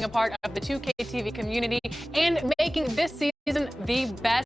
A part of the 2K TV community and making this season the best.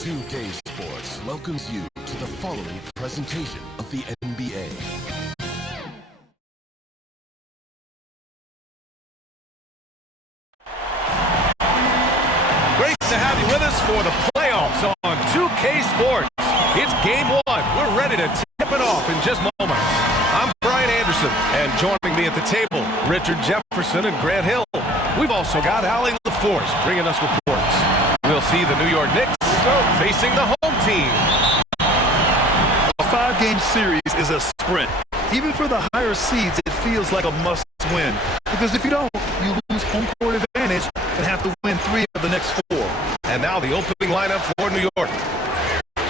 SSN Sports welcomes you to the following presentation of the NBA. Great to have you with us for the playoffs on 2K Sports. It's game one. We're ready to tip it off in just moments. I'm Brian Anderson, and joining me at the table, Richard Jefferson and Grant Hill. We've also got Allie LaForce bringing us reports. We'll see the New York Knicks facing the home team. A 5-game series is a sprint. Even for the higher seeds, it feels like a must-win. Because if you don't, you lose home court advantage and have to win 3 of the next 4. And now the opening lineup for New York.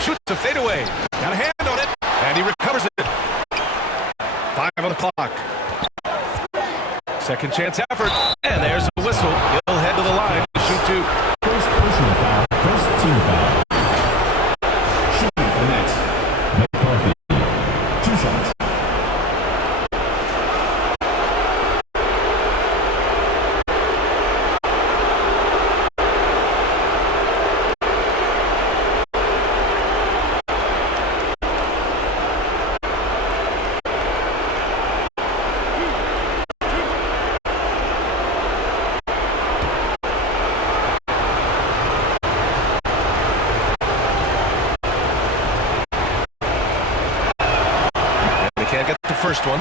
Shoots a fadeaway. Got a hand on it, and he recovers it. 5 on the clock. Second chance effort, and there's a whistle. He'll head to the line to shoot 2. First personal foul, first team foul. Shooting for the Nets, McCarthy. 2 shots. Can't get the first one.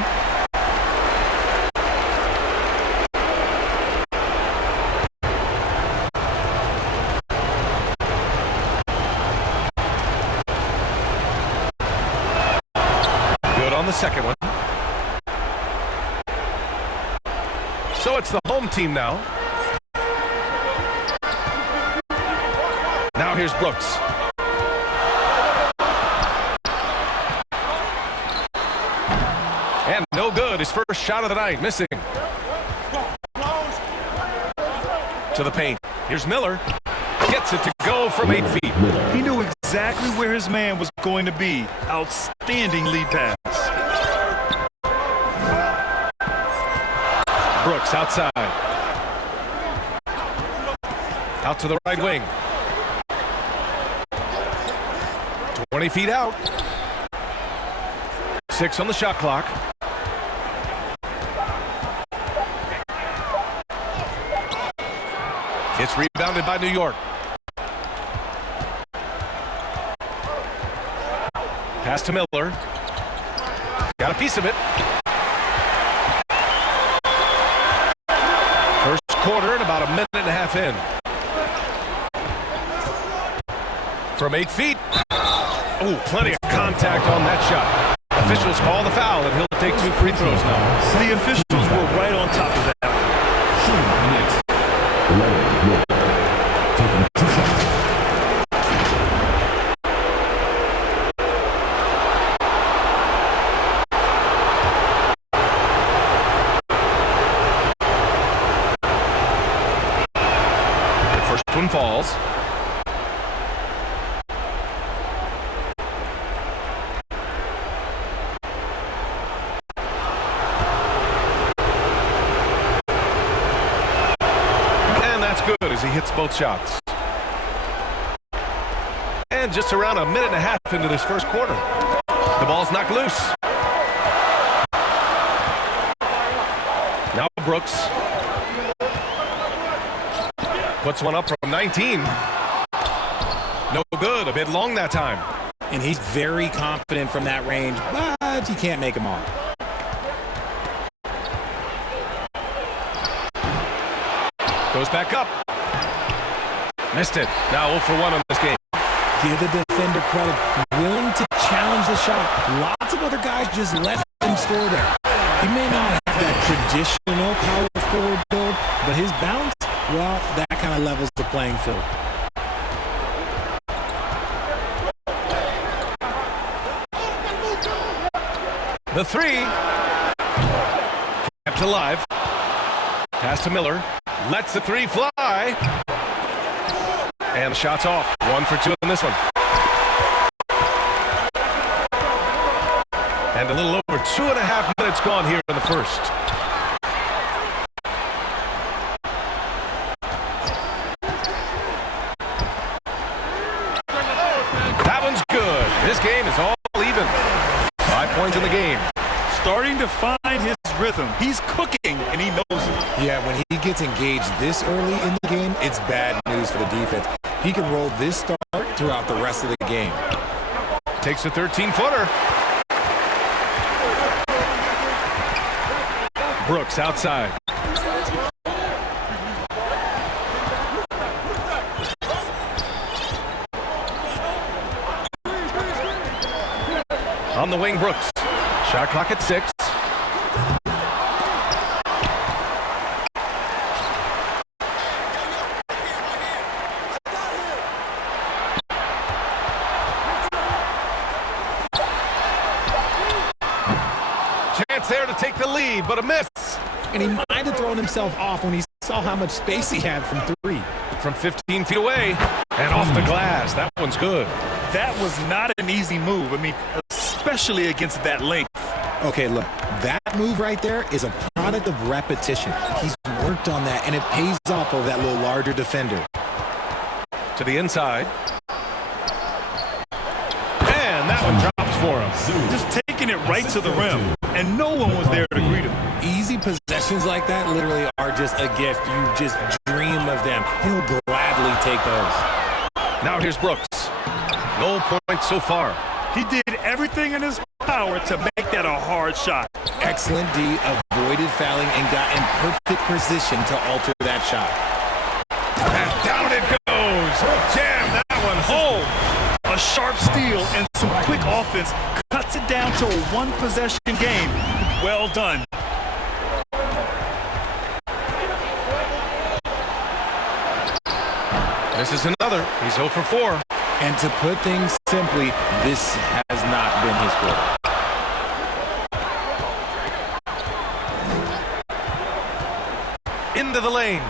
Good on the second one. So it's the home team now. Now here's Brooks. And no good. His first shot of the night, missing. To the paint. Here's Miller. Gets it to go from 8 feet. He knew exactly where his man was going to be. Outstanding lead pass. Brooks outside. Out to the right wing. 20 feet out. 6 on the shot clock. Rebounded by New York. Pass to Miller. Got a piece of it. First quarter and about a minute and a half in. From 8 feet. Oh, plenty of contact on that shot. Officials call the foul, and he'll take 2 free throws now. The officials were right on top of that. Shooting next. Low. Taking 2 shots. The first one falls. Good as he hits both shots. And just around a minute and a half into this first quarter. The ball's knocked loose. Now Brooks puts one up from 19. No good, a bit long that time. And he's very confident from that range, but he can't make them all. Goes back up. Missed it. Now 0 for 1 on this game. Give the defender credit. Willing to challenge the shot. Lots of other guys just let him score there. He may not have that traditional power forward build, but his bounce, well, that kind of levels the playing field. The 3. Kept alive. Pass to Miller. Lets the 3 fly. And the shot's off. 1 for 2 in this one. And a little over 2.5 minutes gone here in the first. That one's good. This game is all even. 5 points in the game. Starting to find his rhythm. He's cooking, and he knows it. Yeah, when he gets engaged this early in the game, it's bad news for the defense. He can roll this start throughout the rest of the game. Takes a 13-footer. Brooks outside. On the wing, Brooks. Shot clock at 6. Chance there to take the lead, but a miss. And he might have thrown himself off when he saw how much space he had from 3. From 15 feet away and off the glass. That one's good. That was not an easy move. I mean, especially against that length. Okay, look, that move right there is a product of repetition. He's worked on that, and it pays off of that little larger defender. To the inside. And that one drops for him. Just taking it right to the rim, and no one was there to greet him. Easy possessions like that literally are just a gift. You just dream of them. He'll gladly take those. Now here's Brooks. No points so far. He did everything in his power to make that a hard shot. Excellent D, avoided fouling and got in perfect position to alter that shot. And down it goes. Jam that one home. A sharp steal and some quick offense cuts it down to a 1-possession game. Well done. This is another. He's 0 for 4. And to put things simply, this has not been his quarter. Into the lane.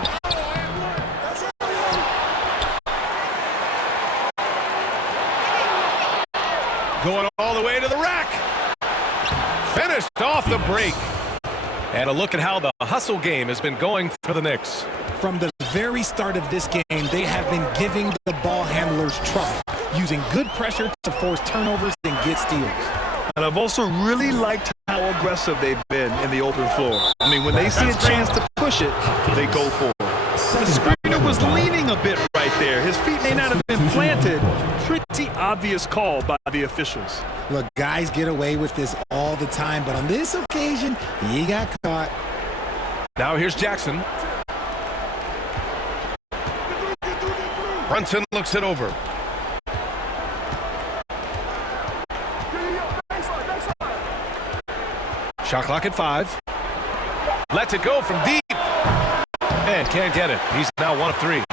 Going all the way to the rack. Finished off the break. And a look at how the hustle game has been going for the Knicks. From the very start of this game, they have been giving the ball handlers trouble, using good pressure to force turnovers and get steals. And I've also really liked how aggressive they've been in the open floor. I mean, when they see a chance to push it, they go for it. The screener was leaning a bit right there. His feet may not have been planted. Pretty obvious call by the officials. Look, guys get away with this all the time, but on this occasion, he got caught. Now here's Jackson. Brunson looks it over. Shot clock at 5. Lets it go from deep. And can't get it. He's now 1 of 3.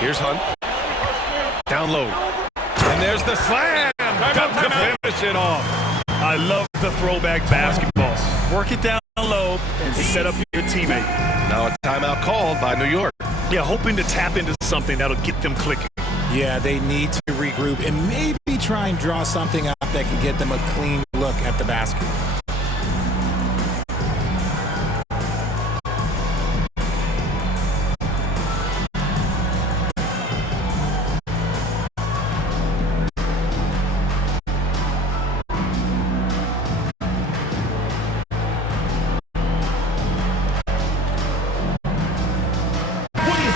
Here's Hunt. Down low. And there's the slam. Got to finish it off. I love the throwback basketball. Work it down low and set up your teammate. Now a timeout called by New York. Yeah, hoping to tap into something that'll get them clicking. Yeah, they need to regroup and maybe try and draw something up that can get them a clean look at the basket.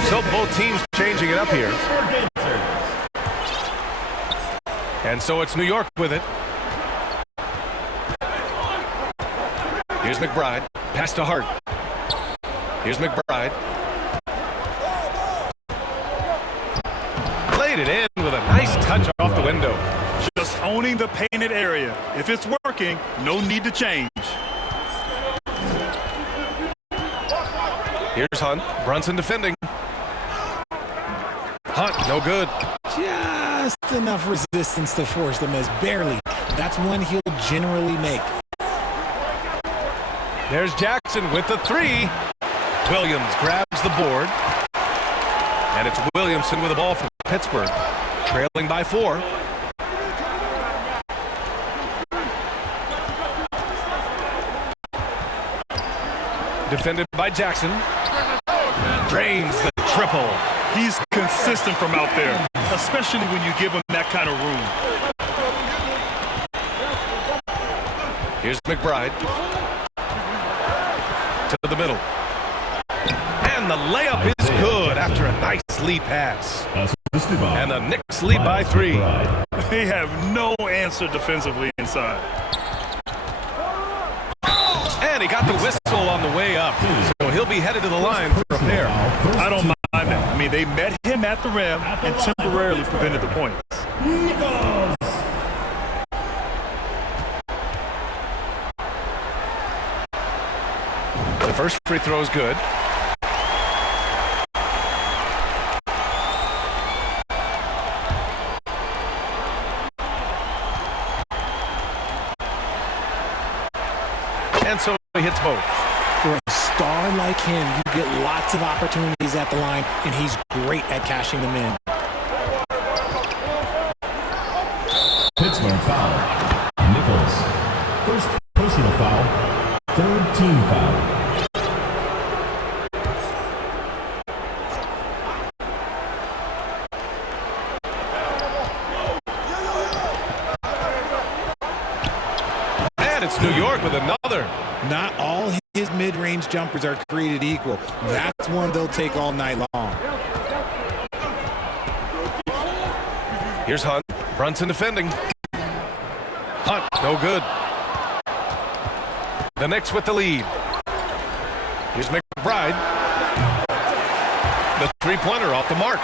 So both teams changing it up here. And so it's New York with it. Here's McBride. Pass to Hart. Here's McBride. Played it in with a nice touch off the window. Just owning the painted area. If it's working, no need to change. Here's Hunt. Brunson defending. Hunt, no good. Just enough resistance to force them as barely. That's one he'll generally make. There's Jackson with the 3. Williams grabs the board. And it's Williamson with the ball from Pittsburgh. Trailing by 4. Defended by Jackson. Drains the triple. He's consistent from out there, especially when you give him that kind of room. Here's McBride. To the middle. And the layup is good after a nice lead pass. And the Knicks lead by 3. They have no answer defensively inside. And he got the whistle on the way up. So he'll be headed to the line for a pair. I don't mind that. I mean, they met him at the rim and temporarily prevented the points. The first free throw is good. And so he hits both. For a star like him, you get lots of opportunities at the line, and he's great at cashing them in. Pittsburgh foul. Nichols. First personal foul. Third team foul. And it's New York with another. Not all his mid-range jumpers are created equal. That's one they'll take all night long. Here's Hunt. Brunson defending. Hunt, no good. The Knicks with the lead. Here's McBride. The three-pointer off the mark.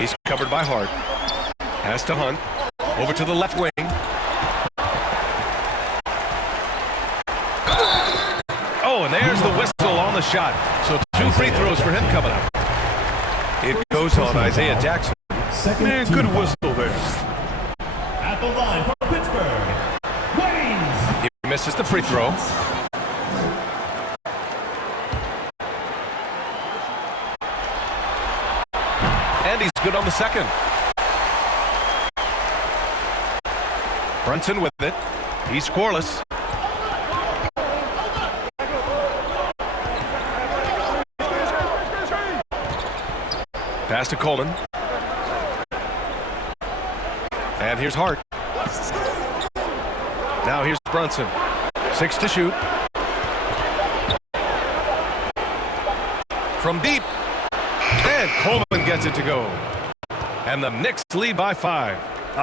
He's covered by Hart. Pass to Hunt. Over to the left wing. Oh, and there's the whistle on the shot. So 2 free throws for him coming up. It goes on Isaiah Jackson. Man, good whistle there. At the line for Pittsburgh. Wings. He misses the free throw. And he's good on the second. Brunson with it. He's scoreless. Pass to Coleman. And here's Hart. Now here's Brunson. 6 to shoot. From deep. And Coleman gets it to go. And the Knicks lead by 5.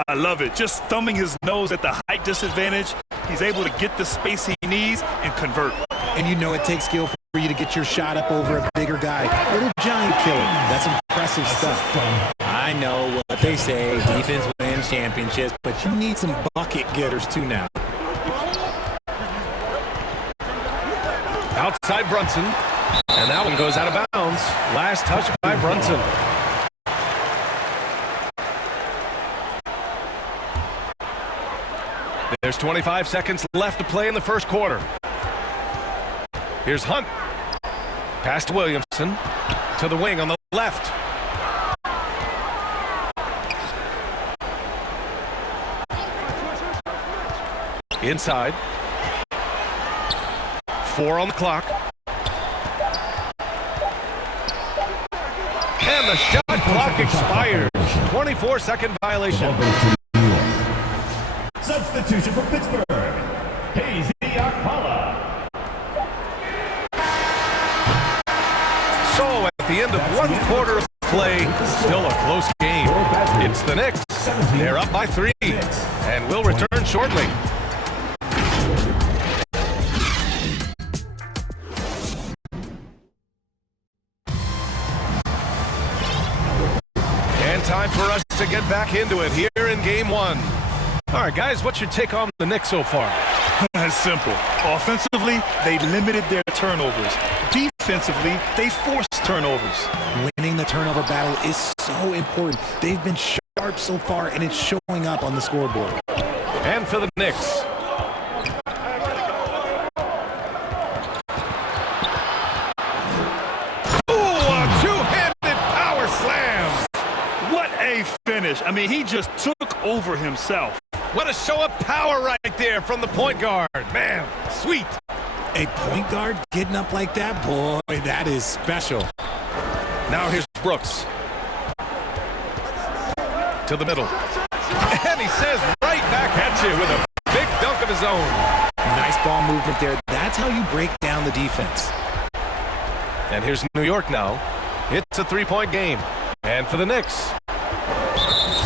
I love it. Just thumbing his nose at the height disadvantage. He's able to get the space he needs and convert. And you know it takes skill for you to get your shot up over a bigger guy. Little giant killer. That's impressive stuff. I know what they say, defense wins championships, but you need some bucket getters too now. Outside Brunson. And that one goes out of bounds. Last touch by Brunson. There's 25 seconds left to play in the first quarter. Here's Hunt. Pass to Williamson. To the wing on the left. Inside. 4 on the clock. And the shot clock expires. 24-second violation. Substitution for Pittsburgh. Hazy Akpala. So at the end of one quarter of play, still a close game. It's the Knicks. They're up by 3. And we'll return shortly. And time for us to get back into it here in game 1. All right, guys, what's your take on the Knicks so far? It's simple. Offensively, they limited their turnovers. Defensively, they forced turnovers. Winning the turnover battle is so important. They've been sharp so far, and it's showing up on the scoreboard. And for the Knicks. Ooh, a two-handed power slam. What a finish. I mean, he just took over himself. What a show of power right there from the point guard. Man, sweet. A point guard getting up like that? Boy, that is special. Now here's Brooks. To the middle. And he says right back at you with a big dunk of his own. Nice ball movement there. That's how you break down the defense. And here's New York now. It's a 3-point game. And for the Knicks.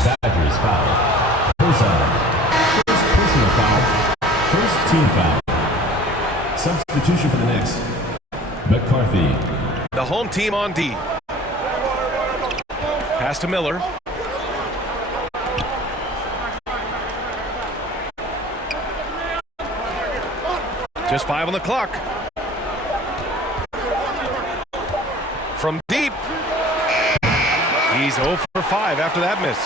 Badgers foul. First personal foul. First team foul. Substitution for the Knicks. McCarthy. The home team on D. Pass to Miller. Just 5 on the clock. From deep. He's 0 for 5 after that miss.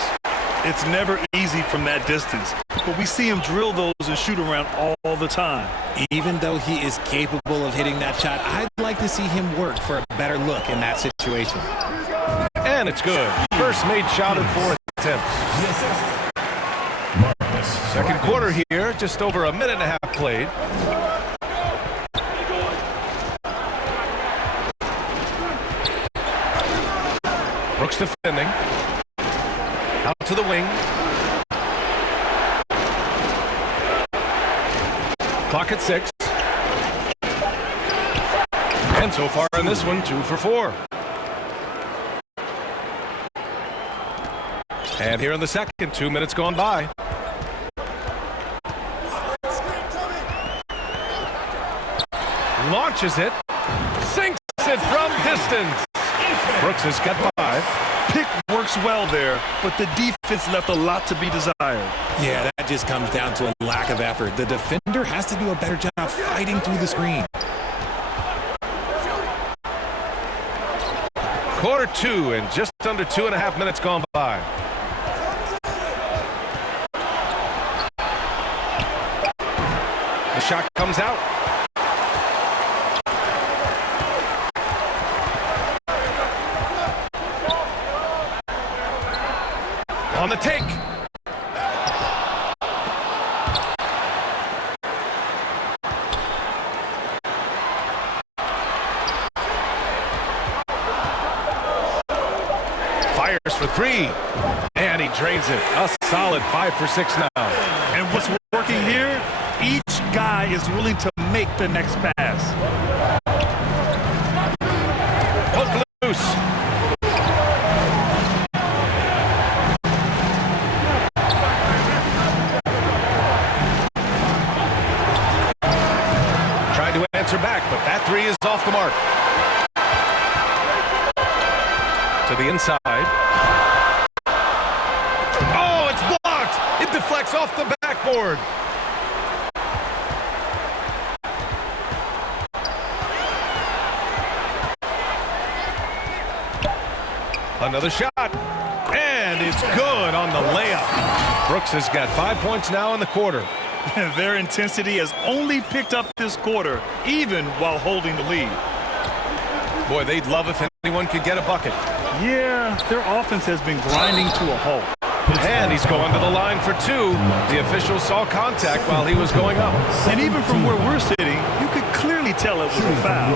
It's never easy from that distance, but we see him drill those and shoot around all the time. Even though he is capable of hitting that shot, I'd like to see him work for a better look in that situation. And it's good. First made shot in 4 attempts. Second quarter here, just over a minute and a half played. Brooks defending. Out to the wing. Clock at 6. And so far in this one, 2 for 4. And here in the second, 2 minutes gone by. Launches it. Sinks it from distance. Brooks has got 5. Pick works well there, but the defense left a lot to be desired. Yeah, that just comes down to a lack of effort. The defender has to do a better job fighting through the screen. Quarter 2 and just under 2.5 minutes gone by. The shot comes out. On the take. Fires for 3. And he drains it. A solid 5 for 6 now. And what's working here? Each guy is willing to make the next pass. Poke loose. Tried to answer back, but that three is off the mark. To the inside. Oh, it's blocked. It deflects off the backboard. Another shot. And it's good on the layup. Brooks has got 5 points now in the quarter. Their intensity has only picked up this quarter, even while holding the lead. Boy, they'd love if anyone could get a bucket. Yeah, their offense has been grinding to a halt. And he's going to the line for two. The official saw contact while he was going up. And even from where we're sitting, you could clearly tell it was a foul.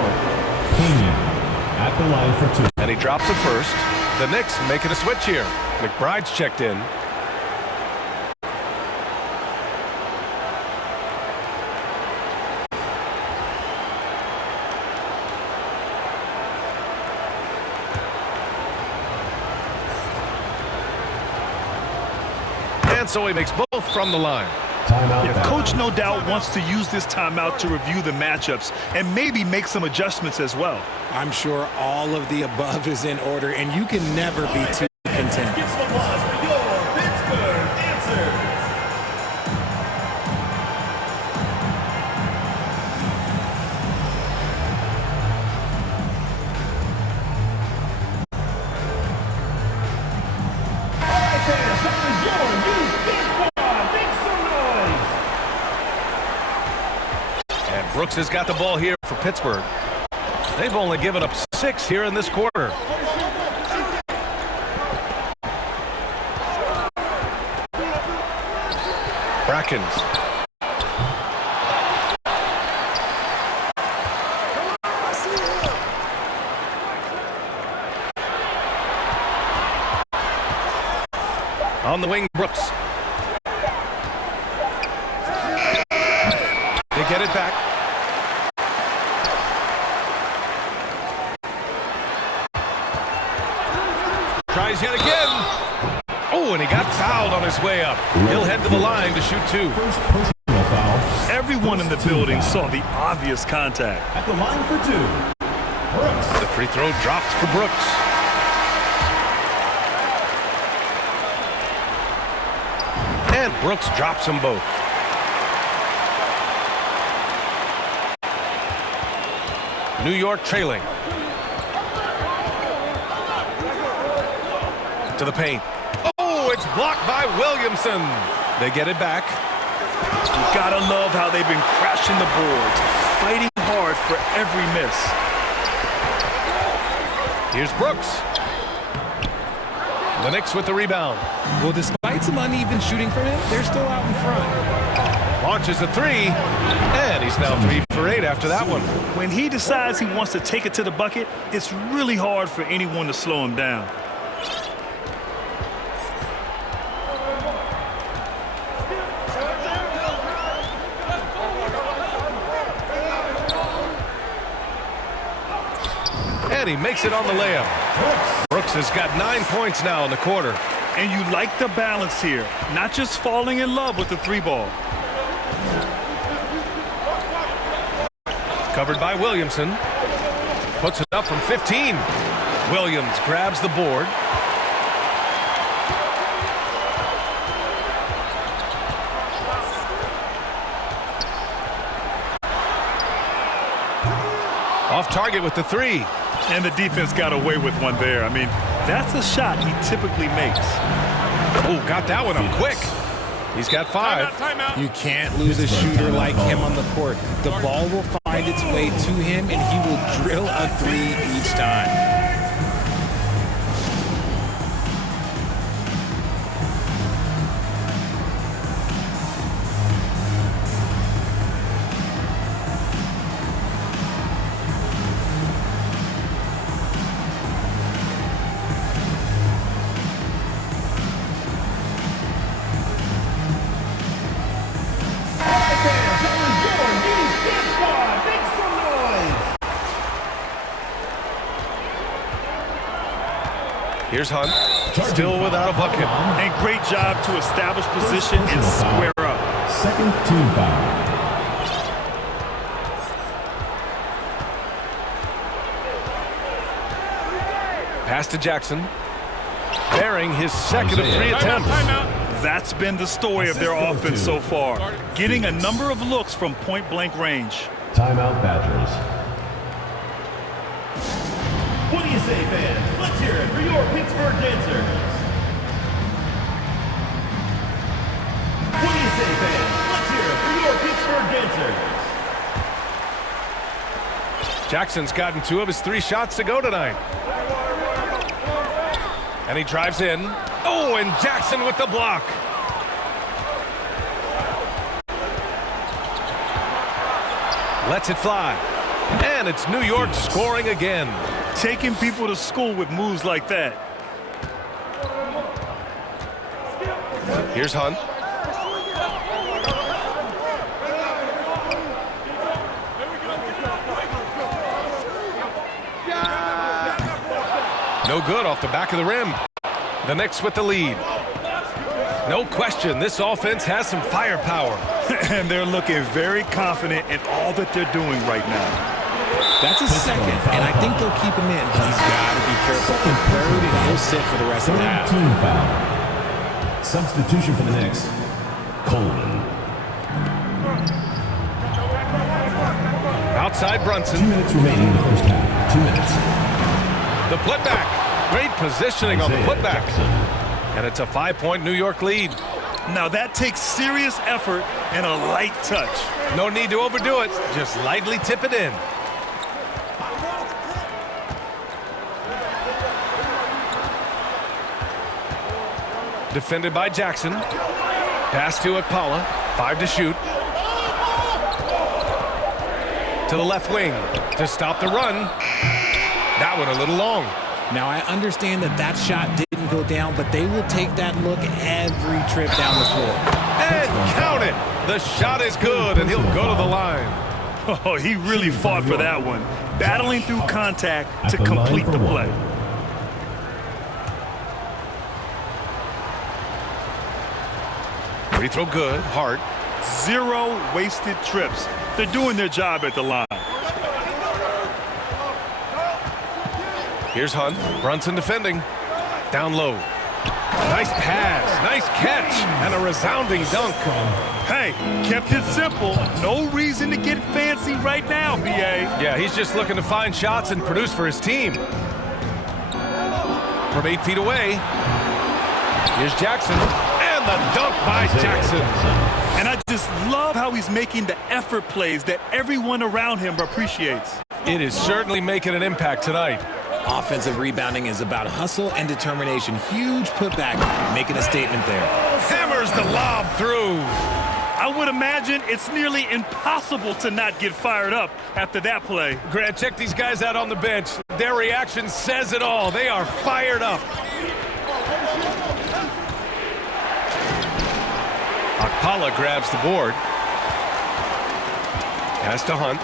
Pena at the line for two. And he drops it first. The Knicks making a switch here. McBride's checked in. And so he makes both from the line. Yeah, coach no doubt wants to use this timeout to review the matchups and maybe make some adjustments as well. I'm sure all of the above is in order, and you can never be too content. Brooks has got the ball here for Pittsburgh. They've only given up 6 here in this quarter. Brackens. On the wing, Brooks. They get it back. Tries yet again. Oh, and he got fouled on his way up. He'll head to the line to shoot two. First personal foul. Everyone in the building saw the obvious contact. At the line for two. Brooks. The free throw drops for Brooks. And Brooks drops them both. New York trailing. To the paint. Oh, it's blocked by Williamson. They get it back. You gotta love how they've been crashing the boards, fighting hard for every miss. Here's Brooks. The Knicks with the rebound. Well, despite some uneven shooting from him, they're still out in front. Launches a three, and he's now 3 for 8 after that one. When he decides he wants to take it to the bucket, it's really hard for anyone to slow him down. And he makes it on the layup. Brooks has got 9 points now in the quarter. And you like the balance here, not just falling in love with the three ball. Covered by Williamson. Puts it up from 15. Williams grabs the board. Off target with the three. And the defense got away with one there. I mean, that's a shot he typically makes. Oh, got that one up quick. He's got 5. Timeout. You can't lose a shooter like him on the court. The ball will find its way to him, and he will drill a three each time. Here's Hunt, still without a bucket. And great job to establish position and square up. Second team foul. Pass to Jackson, bearing his second of 3 attempts. That's been the story of their offense so far, getting a number of looks from point-blank range. Timeout Badgers. What do you say, fans? Let's hear it for your Pittsburgh dancers. What do you say, fans? Let's hear it for your Pittsburgh dancers. Jackson's gotten 2 of his 3 shots to go tonight. And he drives in. Oh, and Jackson with the block. Lets it fly. And it's New York scoring again. Taking people to school with moves like that. Here's Hunt. No good off the back of the rim. The Knicks with the lead. No question, this offense has some firepower. And they're looking very confident in all that they're doing right now. That's a second, and I think they'll keep him in, but he's got to be careful. In third, and he'll sit for the rest of the half. Team foul. Substitution for the Knicks. Coleman. Outside Brunson. 2 minutes remaining in the first half. 2 minutes. The putback. Great positioning on the putback. And it's a 5-point New York lead. Now that takes serious effort and a light touch. No need to overdo it. Just lightly tip it in. Defended by Jackson. Pass to Akpala. 5 to shoot. To the left wing to stop the run. That one a little long. Now, I understand that that shot didn't go down, but they will take that look every trip down the floor. And count it. The shot is good, and he'll go to the line. Oh, he really fought for that one. Battling through contact to complete the play. Free throw good. Hart. 0 wasted trips. They're doing their job at the line. Here's Hunt. Brunson defending. Down low. Nice pass. Nice catch. And a resounding dunk. Hey, kept it simple. No reason to get fancy right now, B.A. Yeah, he's just looking to find shots and produce for his team. From 8 feet away. Here's Jackson. And the dunk by Jackson. And I just love how he's making the effort plays that everyone around him appreciates. It is certainly making an impact tonight. Offensive rebounding is about hustle and determination. Huge putback, making a statement there. Hammers the lob through. I would imagine it's nearly impossible to not get fired up after that play. Grant, check these guys out on the bench. Their reaction says it all. They are fired up. Akpala grabs the board. Pass to Hunt.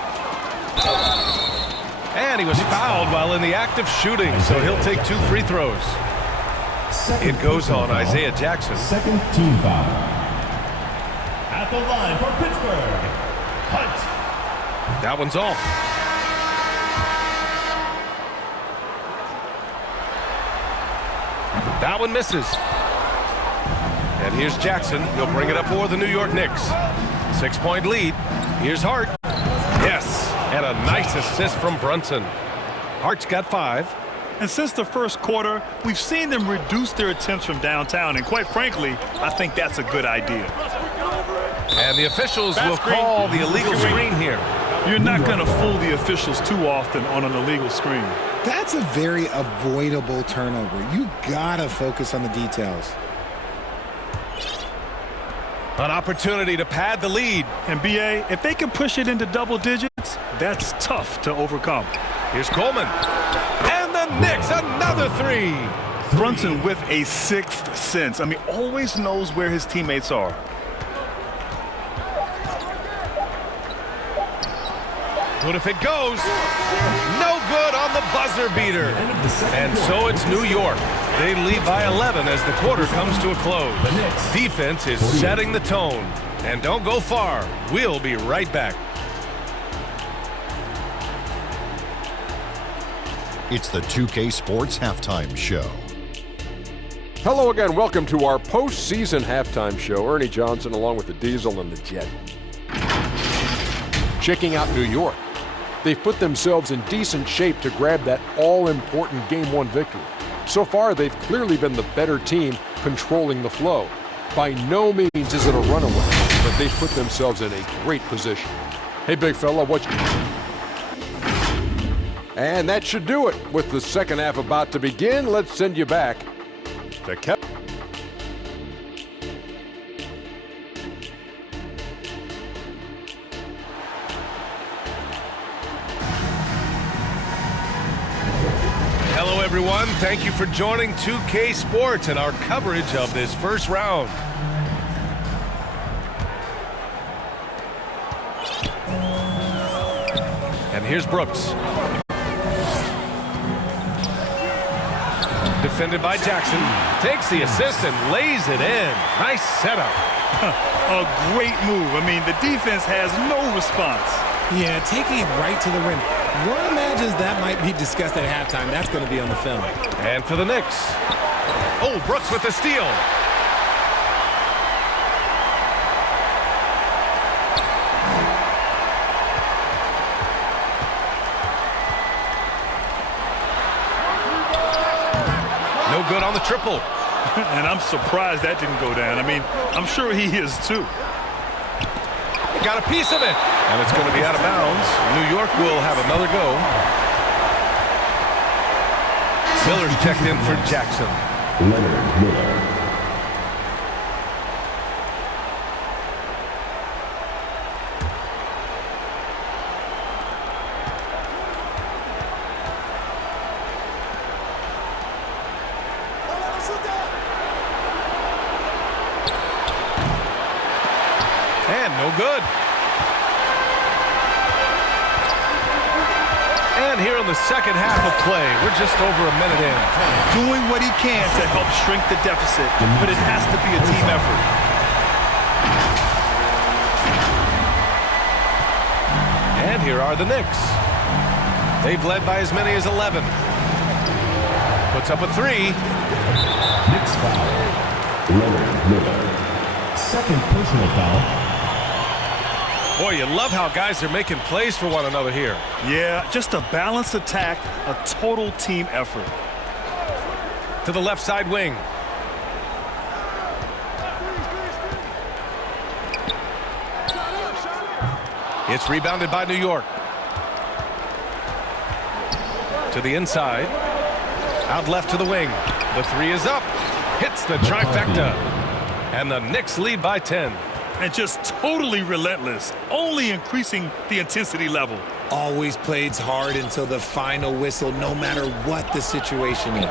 And he was fouled while in the act of shooting, so he'll take 2 free throws. It goes on Isaiah Jackson. Second team foul. At the line for Pittsburgh, Hunt. That one's off. That one misses. And here's Jackson. He'll bring it up for the New York Knicks. 6-point lead. Here's Hart. Yes. And a nice assist from Brunson. Hart's got 5. And since the first quarter, we've seen them reduce their attempts from downtown. And quite frankly, I think that's a good idea. And the officials will call the illegal screen here. You're not going to fool the officials too often on an illegal screen. That's a very avoidable turnover. You got to focus on the details. An opportunity to pad the lead. And B.A., if they can push it into double digits, that's tough to overcome. Here's Coleman. And the Knicks, another 3. Brunson with a 6th sense. I mean, always knows where his teammates are. But if it goes, no good on the buzzer beater. And so it's New York. They lead by 11 as the quarter comes to a close. Defense is setting the tone. And don't go far. We'll be right back. It's the 2K Sports Halftime Show. Hello again. Welcome to our postseason halftime show. Ernie Johnson along with the Diesel and the Jet. Checking out New York. They've put themselves in decent shape to grab that all-important Game 1 victory. So far, they've clearly been the better team controlling the flow. By no means is it a runaway, but they've put themselves in a great position. Hey, big fella, what you... And that should do it. With the second half about to begin, let's send you back to Kevin. Hello, everyone. Thank you for joining 2K Sports and our coverage of this first round. And here's Brooks. Defended by Jackson. Takes the assist and lays it in. Nice setup. A great move. I mean, the defense has no response. Yeah, taking it right to the rim. One imagines that might be discussed at halftime. That's going to be on the film. And for the Knicks. Oh, Brooks with the steal. No good on the triple. And I'm surprised that didn't go down. I mean, I'm sure he is too. Got a piece of it. And it's going to be out of bounds. New York will have another go. Miller's checked in for Jackson. Leonard Miller. And no good. And here in the second half of play, we're just over a minute in. Doing what he can to help shrink the deficit, but it has to be a team effort. And here are the Knicks. They've led by as many as 11. Puts up a three. Knicks foul. Leonard Miller. Second personal foul. Boy, you love how guys are making plays for one another here. Yeah, just a balanced attack, a total team effort. To the left side wing. It's rebounded by New York. To the inside. Out left to the wing. The three is up. Hits the trifecta. And the Knicks lead by 10. And just totally relentless, only increasing the intensity level. Always plays hard until the final whistle, no matter what the situation is.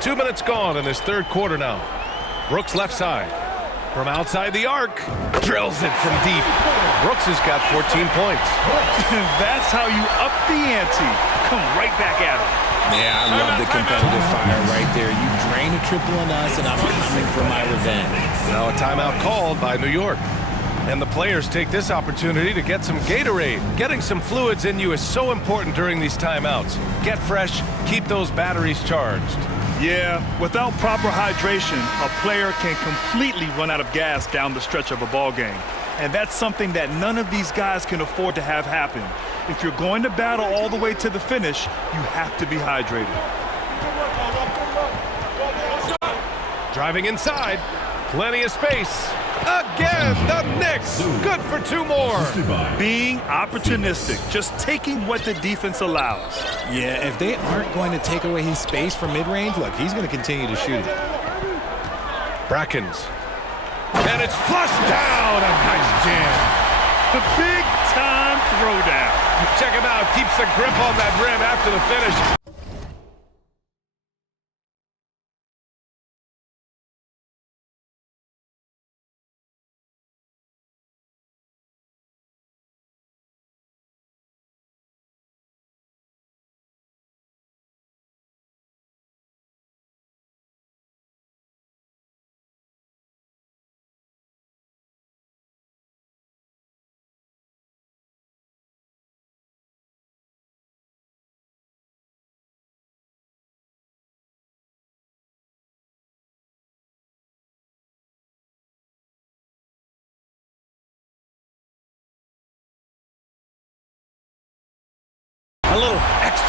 2 minutes gone in this third quarter now. Brooks left side. From outside the arc. Drills it from deep. Brooks has got 14 points. That's how you up the ante. Come right back at him. Yeah, I love the competitive fire right there. You drain a triple on us, and I'm coming for my revenge. Now a timeout called by New York. And the players take this opportunity to get some Gatorade. Getting some fluids in you is so important during these timeouts. Get fresh, keep those batteries charged. Yeah, without proper hydration, a player can completely run out of gas down the stretch of a ball game. And that's something that none of these guys can afford to have happen. If you're going to battle all the way to the finish, you have to be hydrated. Driving inside. Plenty of space. Again, the Knicks. Good for two more. Being opportunistic, just taking what the defense allows. Yeah, if they aren't going to take away his space from mid-range, look, he's going to continue to shoot it. Brackens. And it's flushed down. A nice jam. The big-time throwdown. Check him out. Keeps the grip on that rim after the finish.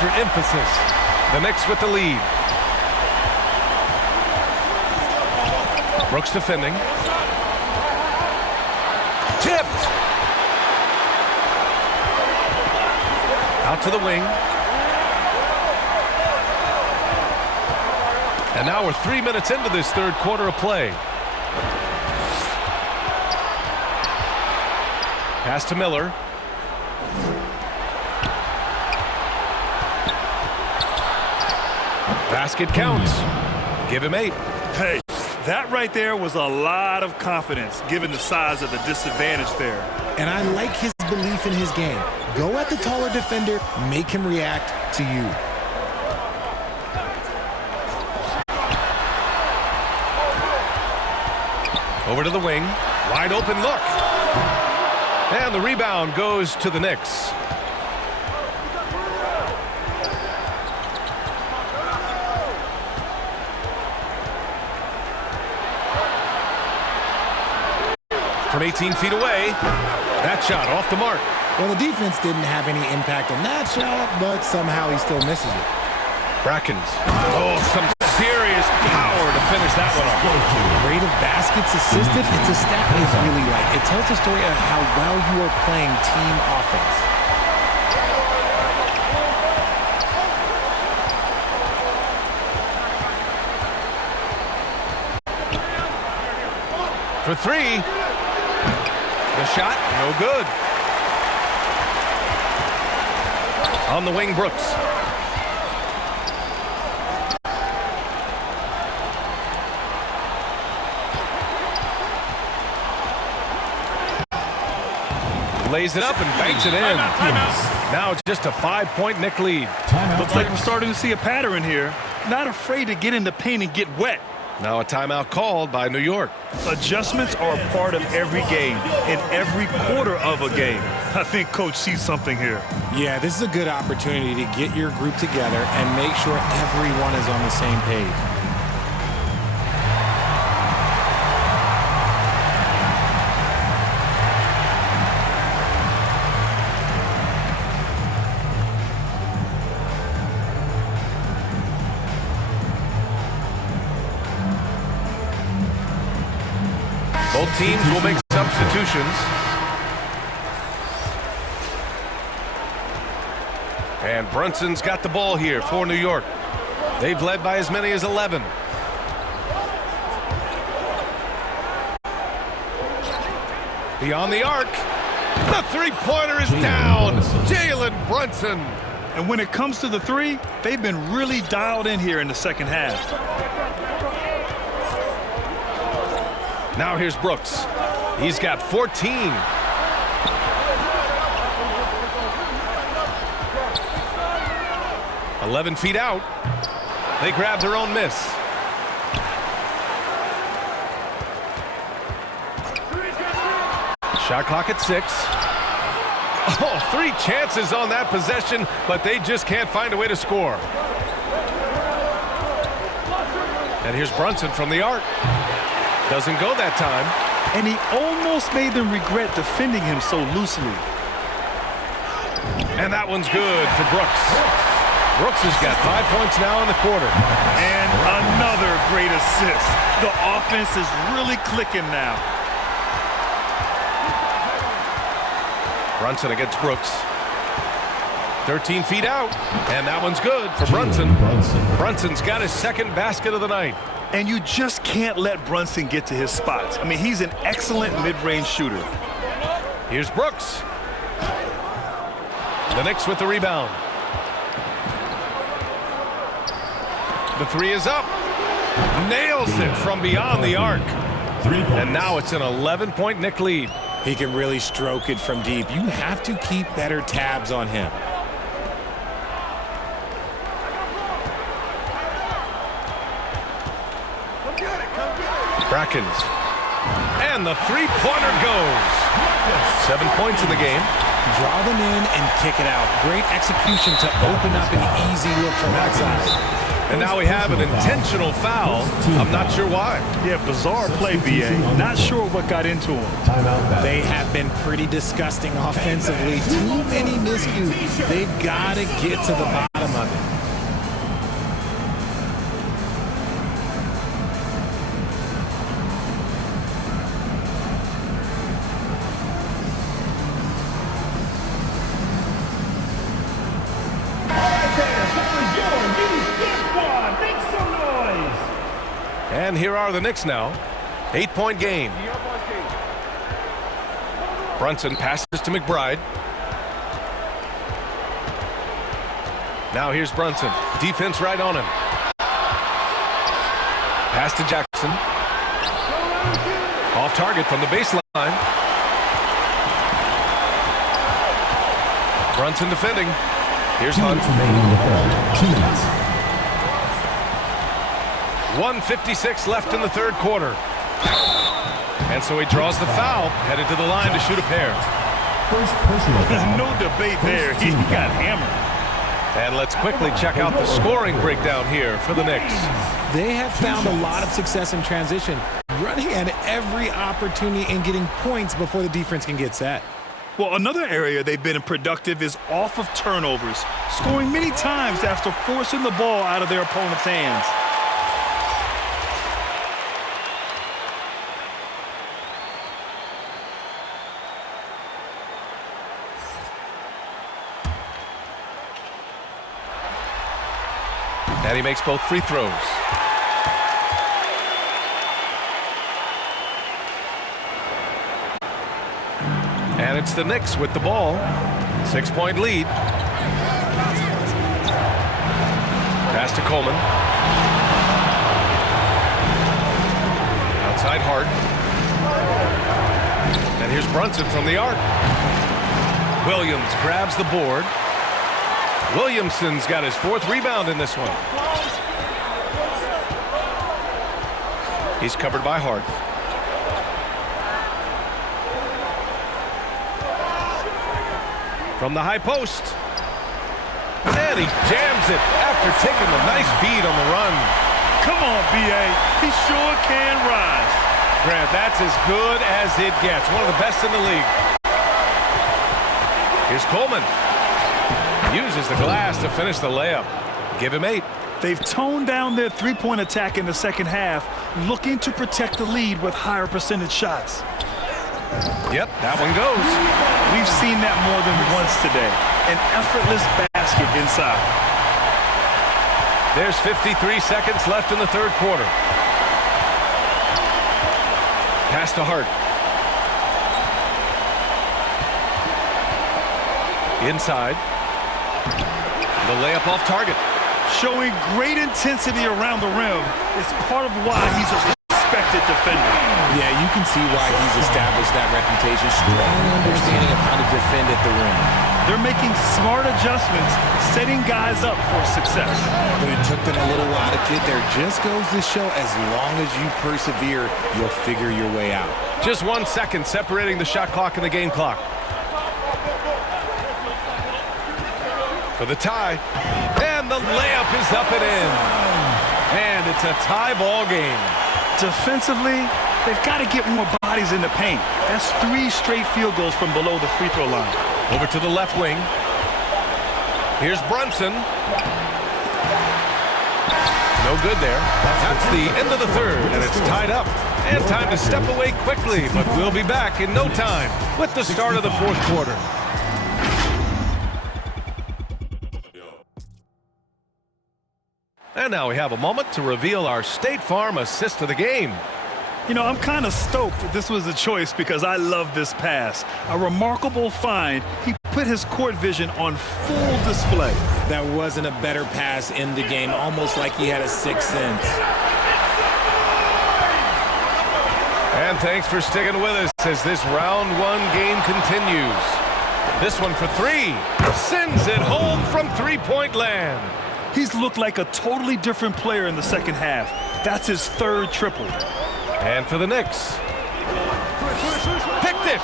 major emphasis. The Knicks with the lead. Brooks defending. Tipped. Out to the wing. And now we're 3 minutes into this third quarter of play. Pass to Miller. Basket counts. Give him 8. Hey, that right there was a lot of confidence given the size of the disadvantage there. And I like his belief in his game. Go at the taller defender, make him react to you. Over to the wing. Wide open look. And the rebound goes to the Knicks. From 18 feet away, that shot off the mark. Well, the defense didn't have any impact on that shot, but somehow he still misses it. Brackens. Oh, some serious power to finish that one off. Rate of baskets assisted, it's a stat I really like. It tells the story of how well you are playing team offense. For 3. The shot, no good. On the wing, Brooks. Lays it up and banks it in. Now it's just a 5-point Knick lead. Looks like we're starting to see a pattern here. Not afraid to get in the paint and get wet. Now a timeout called by New York. Adjustments are a part of every game, in every quarter of a game. I think Coach sees something here. Yeah, this is a good opportunity to get your group together and make sure everyone is on the same page. Both teams will make substitutions. And Brunson's got the ball here for New York. They've led by as many as 11. Beyond the arc. The three-pointer is down. Jalen Brunson. And when it comes to the 3, they've been really dialed in here in the second half. Now here's Brooks. He's got 14. "11 feet out. They grab their own miss. Shot clock at 6. Oh, 3 chances on that possession, but they just can't find a way to score. And here's Brunson from the arc. Doesn't go that time. And he almost made them regret defending him so loosely. And that one's good for Brooks. Brooks has got 5 points now in the quarter. And another great assist. The offense is really clicking now. Brunson against Brooks. 13 feet out. And that one's good for Brunson. Brunson's got his second basket of the night. And you just can't let Brunson get to his spots. I mean, he's an excellent mid-range shooter. Here's Brooks. The Knicks with the rebound. The 3 is up. Nails it from beyond the arc. And now it's an 11-point Knick lead. He can really stroke it from deep. You have to keep better tabs on him. Brackens. And the three-pointer goes. 7 points in the game. Draw them in and kick it out. Great execution to open up an easy look from outside. And now we have an intentional foul. I'm not sure why. Yeah, bizarre play, BA. Not sure what got into him. They have been pretty disgusting offensively. Too many miscues. They've got to get to the bottom of And here are the Knicks now. 8-point game. Brunson passes to McBride. Now here's Brunson. Defense right on him. Pass to Jackson. Off target from the baseline. Brunson defending. Here's Hunt. 1:56 left in the third quarter. And so he draws the foul, headed to the line to shoot a pair. No debate there. He got hammered. And let's quickly check out the scoring breakdown here for the Knicks. They have found a lot of success in transition, running at every opportunity and getting points before the defense can get set. Well, another area they've been productive is off of turnovers, scoring many times after forcing the ball out of their opponent's hands. And he makes both free throws. And it's the Knicks with the ball. 6-point lead. Pass to Coleman. Outside Hart. And here's Brunson from the arc. Williams grabs the board. Williamson's got his 4th rebound in this one. He's covered by Hart. From the high post. And he jams it after taking the nice feed on the run. Come on, B.A. He sure can rise. Grant, that's as good as it gets. One of the best in the league. Here's Coleman. Uses the glass to finish the layup. Give him 8. They've toned down their three-point attack in the second half, looking to protect the lead with higher percentage shots. Yep, that one goes. We've seen that more than once today. An effortless basket inside. There's 53 seconds left in the third quarter. Pass to Hart. Inside. The layup off target. Showing great intensity around the rim is part of why he's a respected defender. Yeah, you can see why he's established that reputation. Strong understanding of how to defend at the rim. They're making smart adjustments, setting guys up for success. But it took them a little while to get there. Just goes to show as long as you persevere, you'll figure your way out. Just 1 second separating the shot clock and the game clock. For the tie. And the layup is up and in. And it's a tie ball game. Defensively, they've got to get more bodies in the paint. That's 3 straight field goals from below the free throw line. Over to the left wing. Here's Brunson. No good there. That's the end of the third, and it's tied up. And time to step away quickly, but we'll be back in no time with the start of the fourth quarter. And now we have a moment to reveal our State Farm assist of the game. You know, I'm kind of stoked that this was a choice because I love this pass. A remarkable find. He put his court vision on full display. That wasn't a better pass in the game, almost like he had a sixth sense. And thanks for sticking with us as this round one game continues. This one for 3. Sends it home from three-point land. He's looked like a totally different player in the second half. That's his 3rd triple. And for the Knicks. Picked it.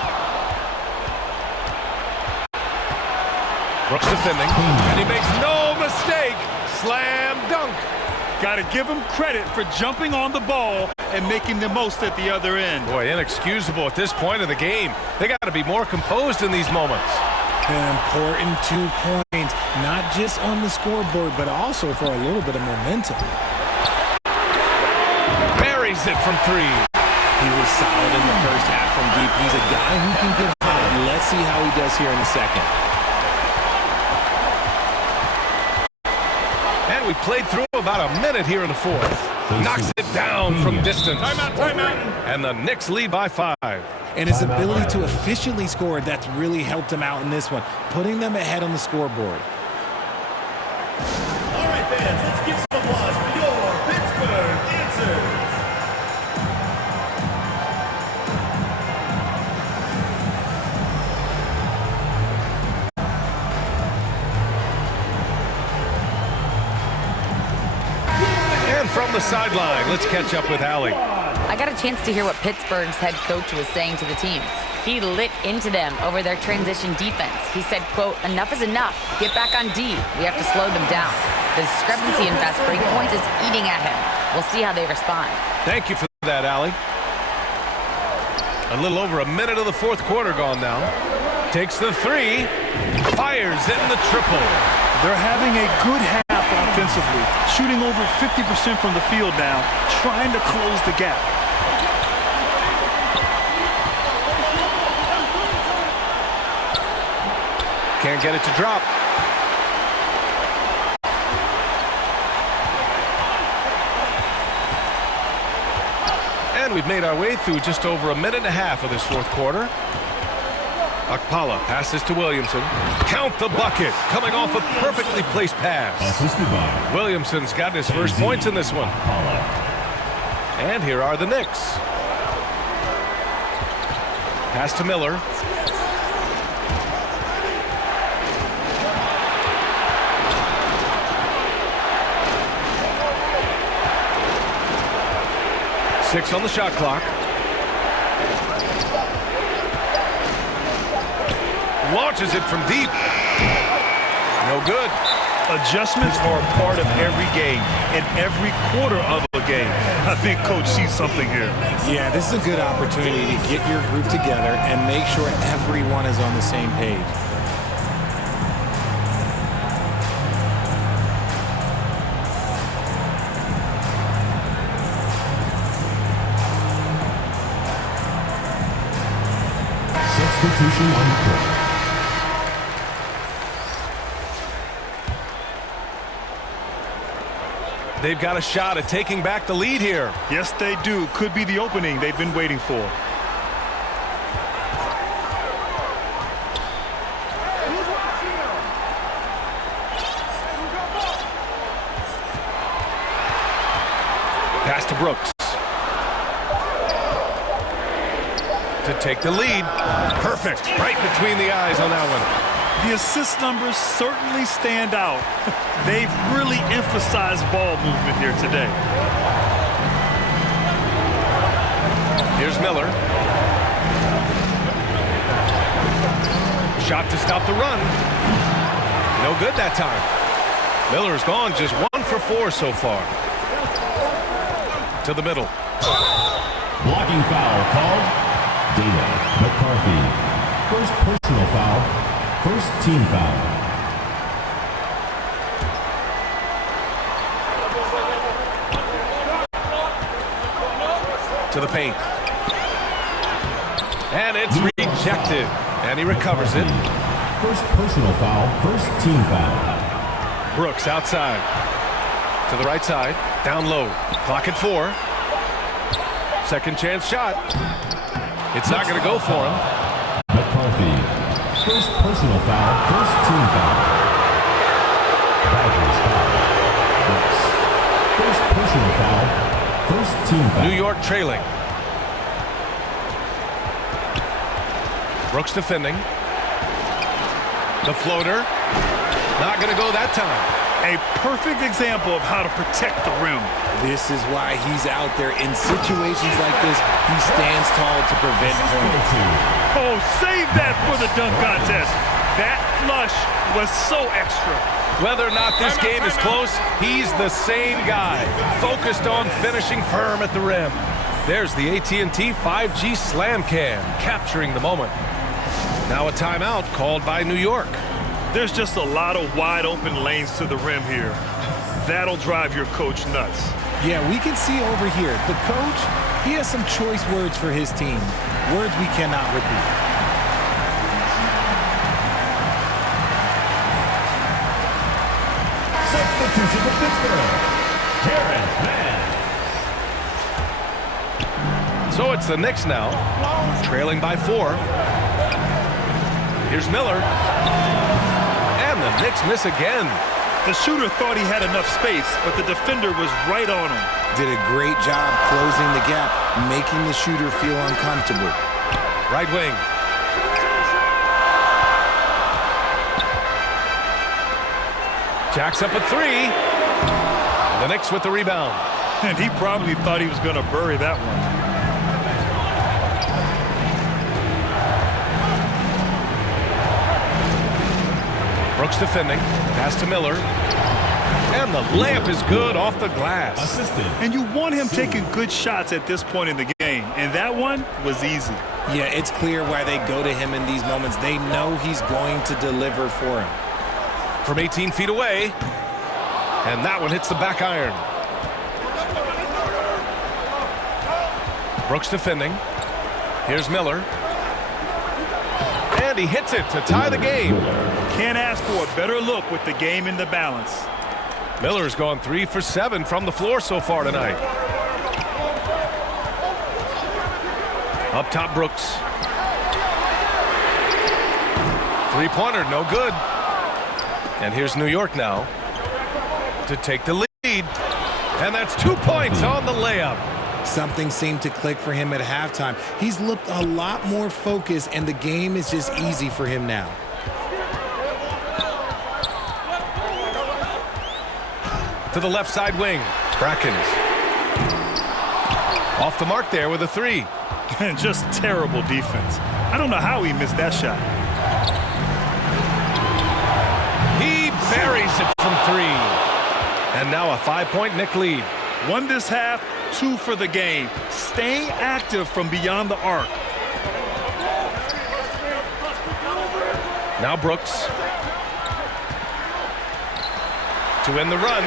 Brooks defending. And he makes no mistake. Slam dunk. Got to give him credit for jumping on the ball and making the most at the other end. Boy, inexcusable at this point of the game. They got to be more composed in these moments. An important 2 points, not just on the scoreboard, but also for a little bit of momentum. Buries it from 3. He was solid in the first half from deep. He's a guy who can get hot. Let's see how he does here in the second. And we played through about a minute here in the fourth. Knocks it down from distance. Timeout. And the Knicks lead by 5. And his ability to efficiently score, that's really helped him out in this one, putting them ahead on the scoreboard. All right, fans, let's give some applause for your Pittsburgh answers. And from the sideline, let's catch up with Allie. I got a chance to hear what Pittsburgh's head coach was saying to the team. He lit into them over their transition defense. He said, quote, "Enough is enough. Get back on D. We have to slow them down." The discrepancy in fast break points is eating at him. We'll see how they respond. Thank you for that, Allie. A little over a minute of the fourth quarter gone now. Takes the 3. Fires in the triple. They're having a good half offensively, shooting over 50% from the field now, trying to close the gap. Can't get it to drop. And we've made our way through just over a minute and a half of this fourth quarter. Akpala passes to Williamson. Count the bucket. Coming off a perfectly placed pass. Assisted by Williamson's got his first points in this one. And here are the Knicks. Pass to Miller. Six on the shot clock. Launches it from deep. No good. Adjustments are a part of every game and every quarter of a game. I think Coach sees something here. Yeah, this is a good opportunity to get your group together and make sure everyone is on the same page. substitution on the court. They've got a shot at taking back the lead here. Yes, they do. Could be the opening they've been waiting for. Pass to Brooks. To take the lead. Perfect. Right between the eyes on that one. The assist numbers certainly stand out. They've really emphasized ball movement here today. Here's Miller. Shot to stop the run. No good that time. Miller's gone just 1 for 4 so far. To the middle. Blocking foul called. Dana McCarthy. First personal foul. First team foul. To the paint. And it's rejected. And he recovers it. First personal foul. First team foul. Brooks outside. To the right side. Down low. Clock at 4. Second chance shot. It's not going to go for him. McCarthy. First personal foul. First team foul. Badgers foul. Brooks. First personal foul. First team foul. New York trailing. Brooks defending. The floater. Not going to go that time. A perfect example of how to protect the rim. This is why he's out there in situations like this. He stands tall to prevent points. Oh, save that for the dunk contest. That flush was so extra. Whether or not this game is close, he's the same guy, focused on finishing firm at the rim. There's the AT&T 5G Slam Cam, capturing the moment. Now a timeout called by New York. There's just a lot of wide open lanes to the rim here. That'll drive your coach nuts. Yeah, we can see over here, the coach, he has some choice words for his team. Words we cannot repeat. Substitution for Pittsburgh. Jared Mann. So it's the Knicks now, trailing by 4. Here's Miller. And the Knicks miss again. The shooter thought he had enough space, but the defender was right on him. Did a great job closing the gap, making the shooter feel uncomfortable. Right wing. Jacks up a 3. The Knicks with the rebound. And he probably thought he was going to bury that one. Brooks defending. Pass to Miller. And the layup is good off the glass. Assistant. And you want him taking good shots at this point in the game. And that one was easy. Yeah, it's clear why they go to him in these moments. They know he's going to deliver for him. From 18 feet away. And that one hits the back iron. Brooks defending. Here's Miller. And he hits it to tie the game. Can't ask for a better look with the game in the balance. Miller's gone 3 for 7 from the floor so far tonight. Up top, Brooks. Three-pointer, no good. And here's New York now to take the lead. And that's 2 points on the layup. Something seemed to click for him at halftime. He's looked a lot more focused, and the game is just easy for him now. To the left side wing. Brackens. Off the mark there with a 3. And just terrible defense. I don't know how he missed that shot. He buries it from 3. And now a 5-point Knick lead. 1 this half, 2 for the game. Staying active from beyond the arc. Now Brooks. To end the run.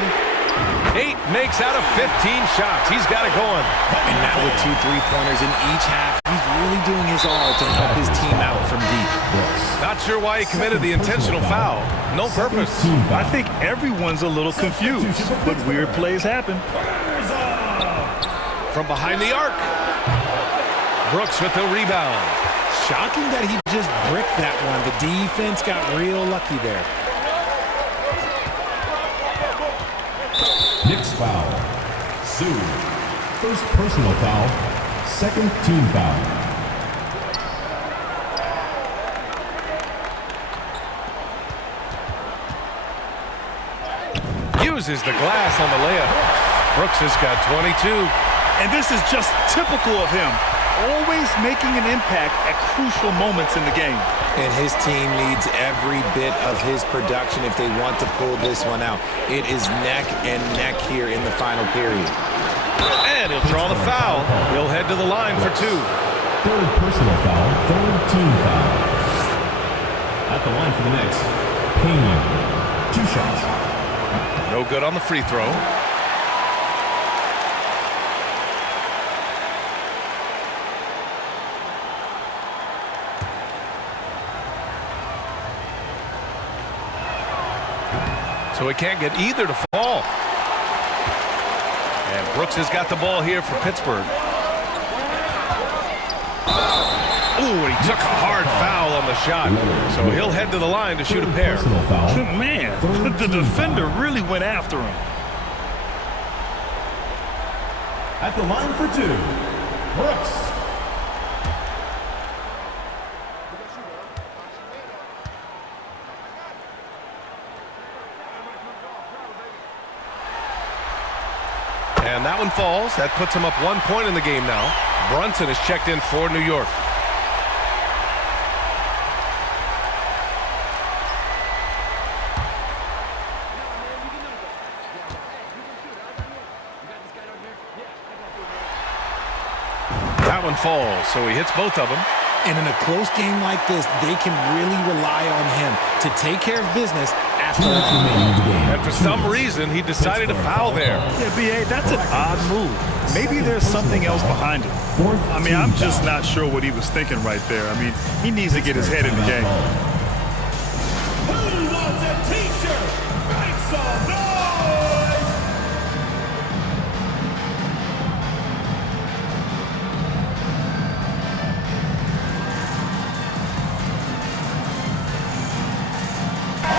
8 makes out of 15 shots. He's got it going. And now with 2 3-pointers in each half, he's really doing his all to help his team out from deep. Not sure why he committed the intentional foul. No purpose. I think everyone's a little confused, but weird plays happen. From behind the arc. Brooks with the rebound. Shocking that he just bricked that one. The defense got real lucky there. Knicks foul. Sue. First personal foul. Second team foul. Uses the glass on the layup. Brooks has got 22. And this is just typical of him. Always making an impact at crucial moments in the game. And his team needs every bit of his production if they want to pull this one out. It is neck and neck here in the final period. And he'll draw the foul. He'll head to the line for 2. Third personal foul. Third team foul. At the line for the Knicks. Payne. 2 shots. No good on the free throw. So he can't get either to fall. And Brooks has got the ball here for Pittsburgh. Ooh, he took a hard foul on the shot. So he'll head to the line to shoot a pair. Man, the defender really went after him. At the line for 2. Brooks. And that one falls. That puts him up 1 point in the game now. Brunson is checked in for New York. That one falls, so he hits both of them. And in a close game like this, they can really rely on him to take care of business after the game. And for some reason, he decided to foul there. Yeah, B.A., that's an odd move. Maybe there's something else behind it. I mean, I'm just not sure what he was thinking right there. I mean, he needs to get his head in the game. Who wants a t-shirt? Make some noise!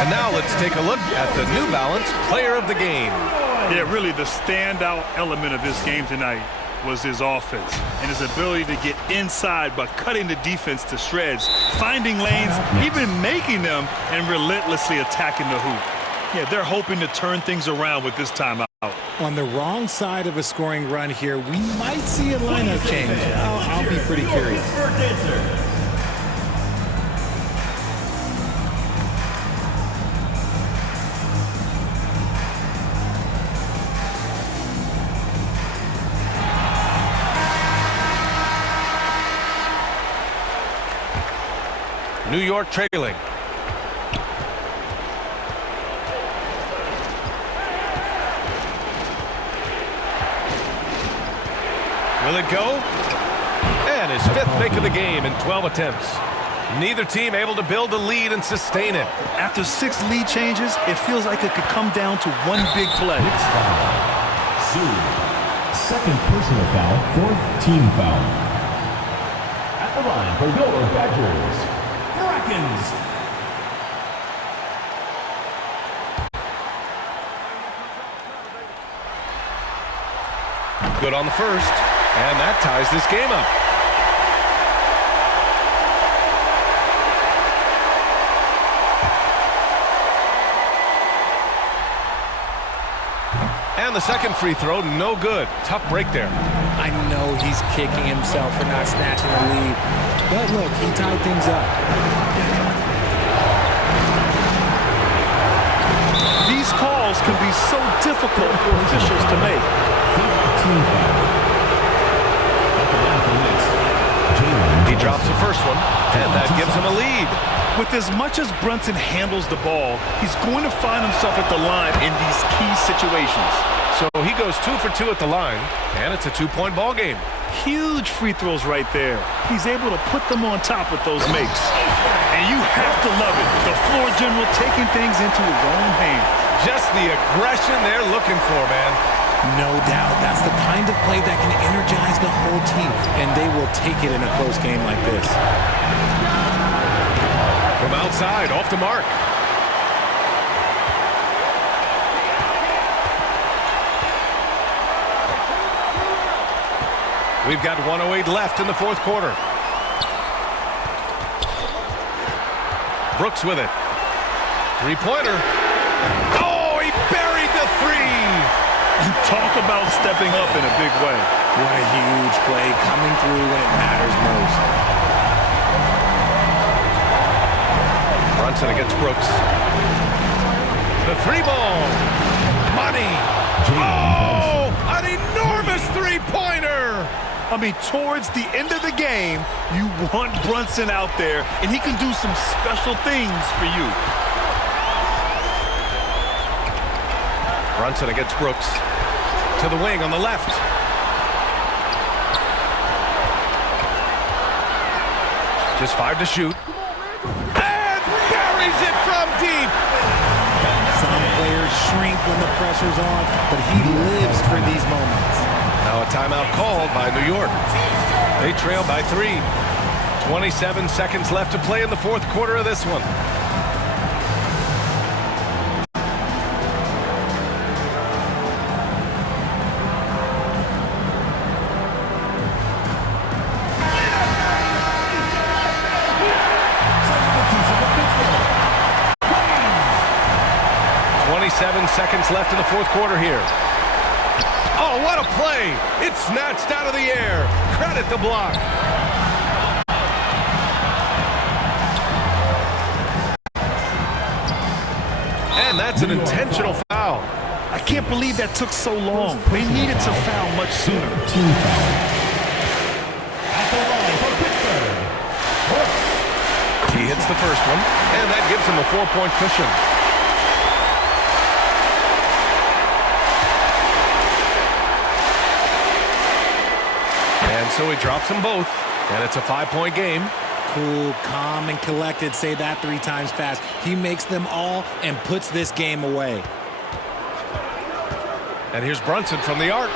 And now let's take a look at the New Balance Player of the Game. Yeah, really the standout element of this game tonight was his offense and his ability to get inside by cutting the defense to shreds, finding lanes, even making them, and relentlessly attacking the hoop. Yeah, they're hoping to turn things around with this timeout. On the wrong side of a scoring run here, we might see a lineup change. I'll be pretty curious. New York trailing. Will it go? And his 5th make of the game in 12 attempts. Neither team able to build a lead and sustain it. After 6 lead changes, it feels like it could come down to one big play. Second personal foul, 4th team foul. At the line for your Badgers, Hurricanes. Good on the first, and that ties this game up. And the second free throw, no good. Tough break there. I know he's kicking himself for not snatching the lead, but look, he tied things up. These calls can be so difficult for officials to make. He drops the first one, and that gives him a lead. With as much as Brunson handles the ball, he's going to find himself at the line in these key situations. So he goes 2 for 2 at the line, and it's a 2-point ball game. Huge free throws right there. He's able to put them on top with those makes. And you have to love it. The floor general taking things into his own hands. Just the aggression they're looking for, man. No doubt. That's the kind of play that can energize the whole team, and they will take it in a close game like this. From outside, off the mark. We've got 1:08 left in the 4th quarter. Brooks with it. Three-pointer. Oh, he buried the 3. Talk about stepping up in a big way. What a huge play, coming through when it matters most. Brunson against Brooks. The 3-ball. Money. Oh, an enormous 3-pointer. I mean, towards the end of the game, you want Brunson out there, and he can do some special things for you. Brunson against Brooks. To the wing on the left. Just 5 to shoot. And buries it from deep. Some players shrink when the pressure's on, but he lives for these moments. Now a timeout called by New York. They trail by 3. 27 seconds left to play in the 4th quarter of this one. Seconds left in the 4th quarter here. Oh, what a play! It's snatched out of the air. Credit the block. And that's an intentional foul. I can't believe that took so long. They needed to foul much sooner. He hits the first one, and that gives him a 4-point cushion. And so he drops them both, and it's a 5-point game. Cool, calm, and collected. Say that 3 times fast. He makes them all and puts this game away. And here's Brunson from the arc.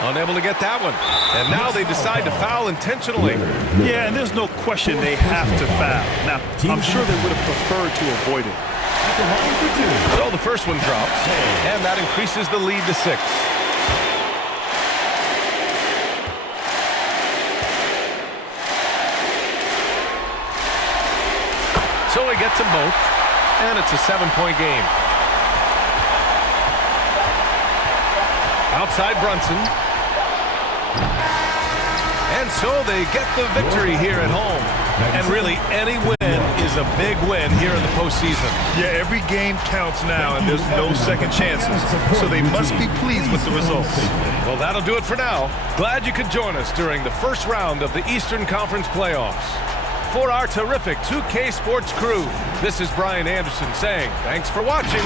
Unable to get that one. And now they decide to foul intentionally. Yeah, and there's no question they have to foul. Now, I'm sure they would have preferred to avoid it. the line for two. So the first one drops, and that increases the lead to 6. So he gets them both, and it's a 7-point game. Outside Brunson. And so they get the victory here at home. And really, any win is a big win here in the postseason. Yeah, every game counts now, and there's no second chances. So they must be pleased with the results. Well, that'll do it for now. Glad you could join us during the first round of the Eastern Conference playoffs. For our terrific 2K Sports crew, this is Brian Anderson saying thanks for watching,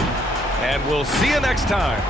and we'll see you next time.